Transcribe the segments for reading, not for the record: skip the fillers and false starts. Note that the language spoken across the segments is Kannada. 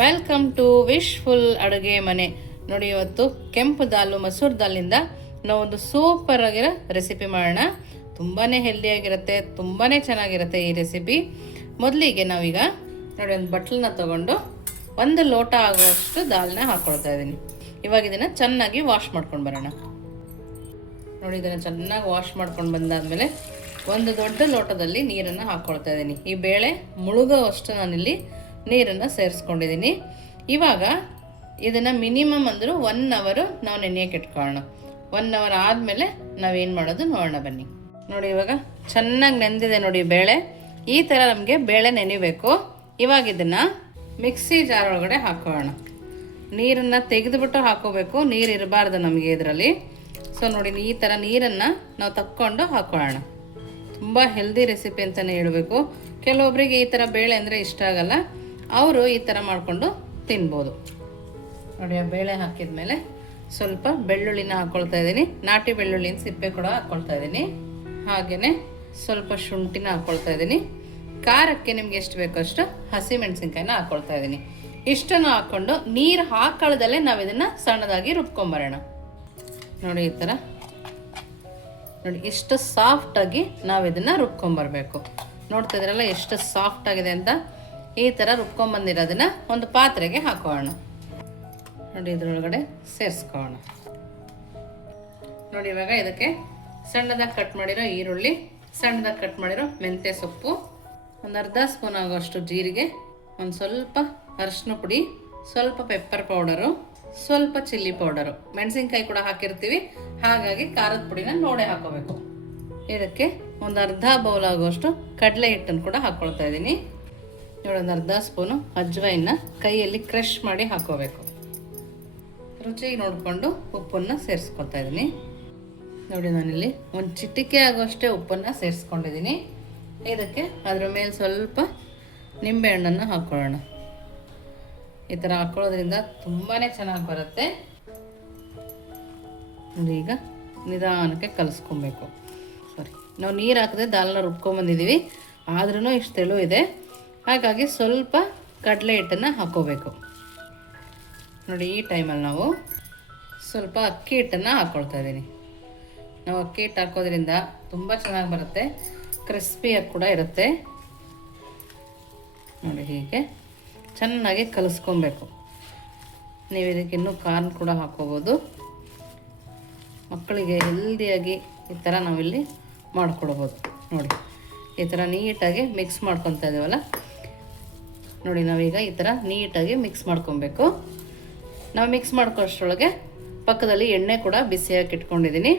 ವೆಲ್ಕಮ್ ಟು ವಿಶ್ಫುಲ್ ಅಡುಗೆ ಮನೆ. ನೋಡಿ, ಇವತ್ತು ಕೆಂಪು ದಾಲು ಮಸೂರ್ ದಾಲಿಂದ ನಾವೊಂದು ಸೂಪರ್ ಆಗಿರೋ ರೆಸಿಪಿ ಮಾಡೋಣ. ತುಂಬಾ ಹೆಲ್ದಿಯಾಗಿರುತ್ತೆ, ತುಂಬಾ ಚೆನ್ನಾಗಿರುತ್ತೆ ಈ ರೆಸಿಪಿ. ಮೊದಲಿಗೆ ನಾವೀಗ ನೋಡಿ ಒಂದು ಬಟ್ಲನ್ನ ತೊಗೊಂಡು 1 ಲೋಟ ಆಗುವಷ್ಟು ದಾಲ್ನ ಹಾಕ್ಕೊಳ್ತಾ ಇದ್ದೀನಿ. ಇವಾಗ ಇದನ್ನು ಚೆನ್ನಾಗಿ ವಾಶ್ ಮಾಡ್ಕೊಂಡು ಬರೋಣ. ನೋಡಿ, ಇದನ್ನು ಚೆನ್ನಾಗಿ ವಾಶ್ ಮಾಡ್ಕೊಂಡು ಬಂದಾದಮೇಲೆ ಒಂದು ದೊಡ್ಡ ಲೋಟದಲ್ಲಿ ನೀರನ್ನು ಹಾಕ್ಕೊಳ್ತಾ ಇದ್ದೀನಿ. ಈ ಬೇಳೆ ಮುಳುಗೋವಷ್ಟು ನಾನಿಲ್ಲಿ ನೀರನ್ನು ಸೇರಿಸ್ಕೊಂಡಿದ್ದೀನಿ. ಇವಾಗ ಇದನ್ನು ಮಿನಿಮಮ್ ಅಂದರೂ 1 ಅವರ್ ನಾವು ನೆನೆಯೋಕೆ ಇಟ್ಕೊಳ್ಳೋಣ. 1 ಅವರ್ ಆದಮೇಲೆ ನಾವೇನು ಮಾಡೋದು ನೋಡೋಣ ಬನ್ನಿ. ನೋಡಿ, ಇವಾಗ ಚೆನ್ನಾಗಿ ನೆಂದಿದೆ ನೋಡಿ ಬೇಳೆ. ಈ ಥರ ನಮಗೆ ಬೇಳೆ ನೆನಿಬೇಕು. ಇವಾಗ ಇದನ್ನು ಮಿಕ್ಸಿ ಜಾರ್ ಒಳಗಡೆ ಹಾಕೋಣ. ನೀರನ್ನು ತೆಗೆದುಬಿಟ್ಟು ಹಾಕೋಬೇಕು, ನೀರು ಇರಬಾರ್ದು ನಮಗೆ ಇದರಲ್ಲಿ. ಸೊ ನೋಡಿ, ಈ ಥರ ನೀರನ್ನು ನಾವು ತಕ್ಕೊಂಡು ಹಾಕೊಳ್ಳೋಣ. ತುಂಬ ಹೆಲ್ದಿ ರೆಸಿಪಿ ಅಂತಲೇ ಹೇಳಬೇಕು. ಕೆಲವೊಬ್ಬರಿಗೆ ಈ ಥರ ಬೇಳೆ ಅಂದರೆ ಇಷ್ಟ ಆಗಲ್ಲ, ಅವರು ಈ ಥರ ಮಾಡಿಕೊಂಡು ತಿನ್ಬೋದು. ನೋಡಿ, ಆ ಬೇಳೆ ಹಾಕಿದ ಮೇಲೆ ಸ್ವಲ್ಪ ಬೆಳ್ಳುಳ್ಳಿನ ಹಾಕ್ಕೊಳ್ತಾ ಇದ್ದೀನಿ. ನಾಟಿ ಬೆಳ್ಳುಳ್ಳಿನ ಸಿಪ್ಪೆ ಕೂಡ ಹಾಕ್ಕೊಳ್ತಾ ಇದ್ದೀನಿ. ಹಾಗೆಯೇ ಸ್ವಲ್ಪ ಶುಂಠಿನ ಹಾಕ್ಕೊಳ್ತಾ ಇದ್ದೀನಿ. ಖಾರಕ್ಕೆ ನಿಮ್ಗೆ ಎಷ್ಟು ಬೇಕೋ ಅಷ್ಟು ಹಸಿಮೆಣಸಿನ್ಕಾಯಿನ ಹಾಕ್ಕೊಳ್ತಾ ಇದ್ದೀನಿ. ಇಷ್ಟನ್ನು ಹಾಕ್ಕೊಂಡು ನೀರು ಹಾಕೊಳ್ಳದಲ್ಲೇ ನಾವು ಇದನ್ನು ಸಣ್ಣದಾಗಿ ರುಬ್ಕೊಂಬರೋಣ. ನೋಡಿ, ಈ ಥರ ನೋಡಿ ಎಷ್ಟು ಸಾಫ್ಟಾಗಿ ನಾವು ಇದನ್ನು ರುಬ್ಕೊಂಬರ್ಬೇಕು. ನೋಡ್ತಾ ಇದ್ರಲ್ಲ ಎಷ್ಟು ಸಾಫ್ಟ್ ಆಗಿದೆ ಅಂತ. ಈ ಥರ ರುಬ್ಕೊಂಬಂದಿರೋದನ್ನು ಒಂದು ಪಾತ್ರೆಗೆ ಹಾಕೋಣ. ನೋಡಿ, ಇದರೊಳಗಡೆ ಸೇರಿಸ್ಕೊಳ್ಳೋಣ. ನೋಡಿ, ಇವಾಗ ಇದಕ್ಕೆ ಸಣ್ಣದಾಗಿ ಕಟ್ ಮಾಡಿರೋ ಈರುಳ್ಳಿ, ಸಣ್ಣದಾಗಿ ಕಟ್ ಮಾಡಿರೋ ಮೆಂತ್ಯ ಸೊಪ್ಪು, ಒಂದು ಅರ್ಧ ಸ್ಪೂನ್ ಆಗೋಷ್ಟು ಜೀರಿಗೆ, ಒಂದು ಸ್ವಲ್ಪ ಅರಿಶಿನ ಪುಡಿ, ಸ್ವಲ್ಪ ಪೆಪ್ಪರ್ ಪೌಡರು, ಸ್ವಲ್ಪ ಚಿಲ್ಲಿ ಪೌಡರು, ಮೆಣಸಿನ್ಕಾಯಿ ಕೂಡ ಹಾಕಿರ್ತೀವಿ, ಹಾಗಾಗಿ ಖಾರದ ಪುಡಿನ ನೋಡೇ ಹಾಕೋಬೇಕು. ಇದಕ್ಕೆ ಒಂದು ಅರ್ಧ ಬೌಲ್ ಆಗುವಷ್ಟು ಕಡಲೆ ಹಿಟ್ಟನ್ನು ಕೂಡ ಹಾಕ್ಕೊಳ್ತಾ ಇದ್ದೀನಿ. ನೋಡಿ, ಒಂದು ಅರ್ಧ ಸ್ಪೂನು ಅಜ್ವೈನ ಕೈಯಲ್ಲಿ ಕ್ರಷ್ ಮಾಡಿ ಹಾಕೋಬೇಕು. ರುಚಿಗೆ ನೋಡಿಕೊಂಡು ಉಪ್ಪನ್ನು ಸೇರಿಸ್ಕೊಳ್ತಾ ಇದ್ದೀನಿ. ನೋಡಿ, ನಾನಿಲ್ಲಿ ಒಂದು ಚಿಟಿಕೆ ಆಗುವಷ್ಟೇ ಉಪ್ಪನ್ನು ಸೇರಿಸ್ಕೊಂಡಿದ್ದೀನಿ. ಇದಕ್ಕೆ ಅದರ ಮೇಲೆ ಸ್ವಲ್ಪ ನಿಂಬೆಹಣ್ಣನ್ನು ಹಾಕ್ಕೊಳ್ಳೋಣ. ಈ ಥರ ಹಾಕ್ಕೊಳ್ಳೋದ್ರಿಂದ ತುಂಬಾ ಚೆನ್ನಾಗಿ ಬರುತ್ತೆ. ನೋಡಿ, ಈಗ ನಿಧಾನಕ್ಕೆ ಕಲಿಸ್ಕೊಬೇಕು. ನಾವು ನೀರು ಹಾಕಿದ್ರೆ ದಾಲ್ನ ರುಬ್ಕೊಂಬಂದಿದ್ದೀವಿ, ಆದ್ರೂ ಇಷ್ಟು ತೆಳು ಇದೆ, ಹಾಗಾಗಿ ಸ್ವಲ್ಪ ಕಡಲೆ ಹಿಟ್ಟನ್ನು ಹಾಕ್ಕೋಬೇಕು. ನೋಡಿ, ಈ ಟೈಮಲ್ಲಿ ನಾವು ಸ್ವಲ್ಪ ಅಕ್ಕಿ ಹಿಟ್ಟನ್ನು ಹಾಕ್ಕೊಳ್ತಾ ಇದ್ದೀನಿ. ನಾವು ಅಕ್ಕಿ ಹಿಟ್ಟು ಹಾಕೋದ್ರಿಂದ ತುಂಬ ಚೆನ್ನಾಗಿ ಬರುತ್ತೆ, ಕ್ರಿಸ್ಪಿಯಾಗಿ ಕೂಡ ಇರುತ್ತೆ. ನೋಡಿ, ಹೀಗೆ ಚೆನ್ನಾಗಿ ಕಲಿಸ್ಕೊಬೇಕು. ನೀವು ಇದಕ್ಕೆ ಇನ್ನೂ ಕಾರ್ನ್ ಕೂಡ ಹಾಕ್ಕೋಬೋದು. ಮಕ್ಕಳಿಗೆ ಹೆಲ್ದಿಯಾಗಿ ಈ ಥರ ನಾವಿಲ್ಲಿ ಮಾಡಿಕೊಡ್ಬೋದು. ನೋಡಿ, ಈ ಥರ ನೀಟಾಗಿ ಮಿಕ್ಸ್ ಮಾಡ್ಕೊತಾ ಇದ್ದೀವಲ್ಲ. ನೋಡಿ, ನಾವೀಗ ಈ ಥರ ನೀಟಾಗಿ ಮಿಕ್ಸ್ ಮಾಡ್ಕೊಬೇಕು. ನಾವು ಮಿಕ್ಸ್ ಮಾಡ್ಕೊಳ್ಳೋಷ್ಟರೊಳಗೆ ಪಕ್ಕದಲ್ಲಿ ಎಣ್ಣೆ ಕೂಡ ಬಿಸಿಯಾಗಿ ಇಟ್ಕೊಂಡಿದ್ದೀನಿ.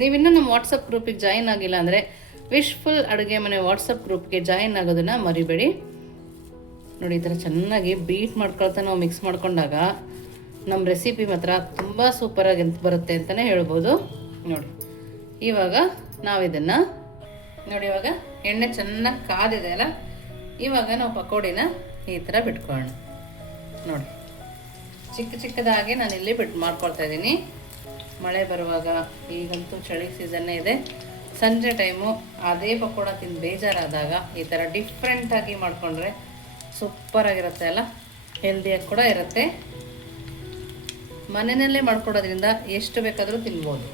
ನೀವಿನ್ನೂ ನಮ್ಮ ವಾಟ್ಸಪ್ ಗ್ರೂಪಿಗೆ ಜಾಯಿನ್ ಆಗಿಲ್ಲ ಅಂದರೆ ವಿಶ್ಫುಲ್ ಅಡುಗೆ ಮನೆ ವಾಟ್ಸಪ್ ಗ್ರೂಪ್ಗೆ ಜಾಯಿನ್ ಆಗೋದನ್ನು ಮರಿಬೇಡಿ. ನೋಡಿ, ಈ ಥರ ಚೆನ್ನಾಗಿ ಬೀಟ್ ಮಾಡ್ಕೊಳ್ತಾ ನಾವು ಮಿಕ್ಸ್ ಮಾಡ್ಕೊಂಡಾಗ ನಮ್ಮ ರೆಸಿಪಿ ಮಾತ್ರ ತುಂಬ ಸೂಪರಾಗಿ ಬರುತ್ತೆ ಅಂತಲೇ ಹೇಳ್ಬೋದು. ನೋಡಿ, ಇವಾಗ ನಾವಿದನ್ನು ನೋಡಿ, ಇವಾಗ ಎಣ್ಣೆ ಚೆನ್ನಾಗಿ ಕಾದಿದೆ ಅಲ್ಲ, ಇವಾಗ ನಾವು ಪಕೋಡಿನ ಈ ಥರ ಬಿಟ್ಕೊಳ್ಳೋಣ. ನೋಡಿ, ಚಿಕ್ಕ ಚಿಕ್ಕದಾಗಿ ನಾನಿಲ್ಲಿ ಮಾಡ್ಕೊಳ್ತಾ ಇದ್ದೀನಿ. ಮಳೆ ಬರುವಾಗ, ಈಗಂತೂ ಚಳಿ ಸೀಸನ್ನೇ ಇದೆ, ಸಂಜೆ ಟೈಮು ಅದೇ ಪಕೋಡ ತಿಂದು ಬೇಜಾರಾದಾಗ ಈ ಥರ ಡಿಫ್ರೆಂಟಾಗಿ ಮಾಡಿಕೊಂಡ್ರೆ ಸೂಪರಾಗಿರುತ್ತೆ ಅಲ್ಲ, ಹೆಲ್ದಿಯಾಗಿ ಕೂಡ ಇರುತ್ತೆ. ಮನೆಯಲ್ಲೇ ಮಾಡ್ಕೊಡೋದ್ರಿಂದ ಎಷ್ಟು ಬೇಕಾದರೂ ತಿನ್ಬೋದು.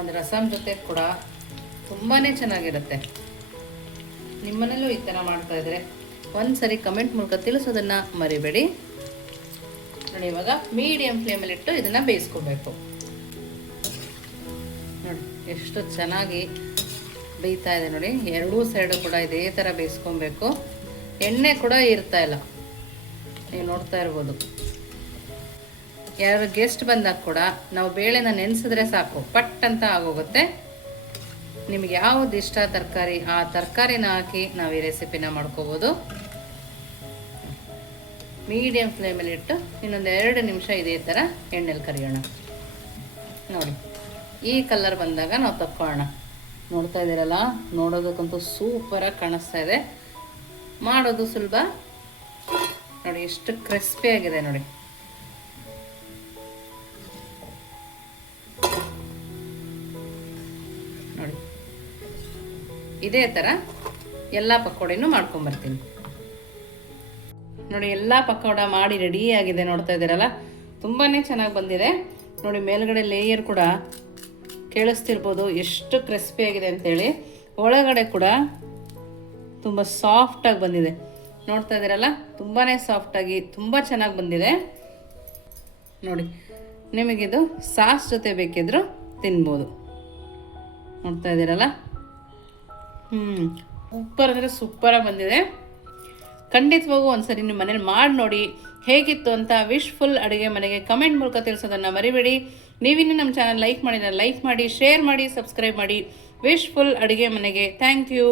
ಒಂದು ರಸಮ್ ಜೊತೆ ಕೂಡ ತುಂಬಾ ಚೆನ್ನಾಗಿರುತ್ತೆ. ನಿಮ್ಮನೇಲೂ ಈ ಥರ ಮಾಡ್ತಾಯಿದ್ರೆ ಒಂದು ಸರಿ ಕಮೆಂಟ್ ಮೂಲಕ ತಿಳಿಸೋದನ್ನು ಮರಿಬೇಡಿ. ನೋಡಿ, ಇವಾಗ ಮೀಡಿಯಮ್ ಫ್ಲೇಮಲ್ಲಿಟ್ಟು ಇದನ್ನು ಬೇಯಿಸ್ಕೋಬೇಕು. ನೋಡಿ, ಎಷ್ಟು ಚೆನ್ನಾಗಿ ಬೇಯ್ತಾ ಇದೆ ನೋಡಿ. ಎರಡೂ ಸೈಡು ಕೂಡ ಇದೇ ಥರ ಬೇಯಿಸ್ಕೊಬೇಕು. ಎಣ್ಣೆ ಕೂಡ ಇರ್ತಾ ಇಲ್ಲ, ನೀವು ನೋಡ್ತಾ ಇರ್ಬೋದು. ಯಾರು ಗೆಸ್ಟ್ ಬಂದಾಗ ಕೂಡ ನಾವು ಬೇಳೆನ ನೆನೆಸಿದ್ರೆ ಸಾಕು, ಪಟ್ ಅಂತ ಆಗೋಗುತ್ತೆ. ನಿಮಗೆ ಯಾವುದು ಇಷ್ಟ ತರಕಾರಿ, ಆ ತರಕಾರಿನ ಹಾಕಿ ನಾವು ಈ ರೆಸಿಪಿನ ಮಾಡ್ಕೋಬೋದು. ಮೀಡಿಯಮ್ ಫ್ಲೇಮಲ್ಲಿ ಇಟ್ಟು ಇನ್ನೊಂದು 2 ನಿಮಿಷ ಇದೇ ಥರ ಎಣ್ಣೆಲಿ ಕರಿಯೋಣ. ನೋಡಿ, ಈ ಕಲರ್ ಬಂದಾಗ ನಾವು ತಕ್ಕೊಳ್ಳೋಣ. ನೋಡ್ತಾ ಇದ್ದೀರಲ್ಲ, ನೋಡೋದಕ್ಕಂತೂ ಸೂಪರಾಗಿ ಕಾಣಿಸ್ತಾ ಇದೆ. ಮಾಡೋದು ಸುಲಭ. ನೋಡಿ, ಎಷ್ಟು ಕ್ರಿಸ್ಪಿಯಾಗಿದೆ ನೋಡಿ. ನೋಡಿ, ಇದೇ ಥರ ಎಲ್ಲ ಪಕೋಡಿನೂ ಮಾಡ್ಕೊಂಬರ್ತೀನಿ. ನೋಡಿ ಎಲ್ಲ ಪಕೋಡ ಮಾಡಿ ರೆಡಿ ಆಗಿದೆ, ನೋಡ್ತಾ ಇದ್ದೀರಲ್ಲ ತುಂಬಾ ಚೆನ್ನಾಗಿ ಬಂದಿದೆ. ನೋಡಿ ಮೇಲ್ಗಡೆ ಲೇಯರ್ ಕೂಡ ಕೇಳಿಸ್ತಿರ್ಬೋದು ಎಷ್ಟು ಕ್ರಿಸ್ಪಿ ಆಗಿದೆ ಅಂತೇಳಿ. ಒಳಗಡೆ ಕೂಡ ತುಂಬ ಸಾಫ್ಟಾಗಿ ಬಂದಿದೆ, ನೋಡ್ತಾ ಇದ್ದೀರಲ್ಲ ತುಂಬಾ ಸಾಫ್ಟಾಗಿ ತುಂಬ ಚೆನ್ನಾಗಿ ಬಂದಿದೆ. ನೋಡಿ ನಿಮಗಿದು ಸಾಸ್ ಜೊತೆ ಬೇಕಿದ್ರೂ ತಿನ್ಬೋದು, ನೋಡ್ತಾ ಇದ್ದೀರಲ್ಲ. ಸೂಪರ್ ಅಂದರೆ ಸೂಪರಾಗಿ ಬಂದಿದೆ. ಖಂಡಿತವಾಗೂ ಒಂದ್ಸರಿ ನಿಮ್ಮ ಮನೇಲಿ ಮಾಡಿ ನೋಡಿ ಹೇಗಿತ್ತು ಅಂತ ವಿಶ್ಫುಲ್ ಅಡುಗೆ ಮನೆಗೆ ಕಮೆಂಟ್ ಮೂಲಕ ತಿಳಿಸೋದನ್ನು ಮರಿಬೇಡಿ. ನೀವಿನ್ನೂ ನಮ್ಮ ಚಾನಲ್ ಲೈಕ್ ಮಾಡಿದ್ರೆ ಲೈಕ್ ಮಾಡಿ, ಶೇರ್ ಮಾಡಿ, ಸಬ್ಸ್ಕ್ರೈಬ್ ಮಾಡಿ. ವಿಶ್ಫುಲ್ ಅಡುಗೆ ಮನೆಗೆ ಥ್ಯಾಂಕ್ ಯು.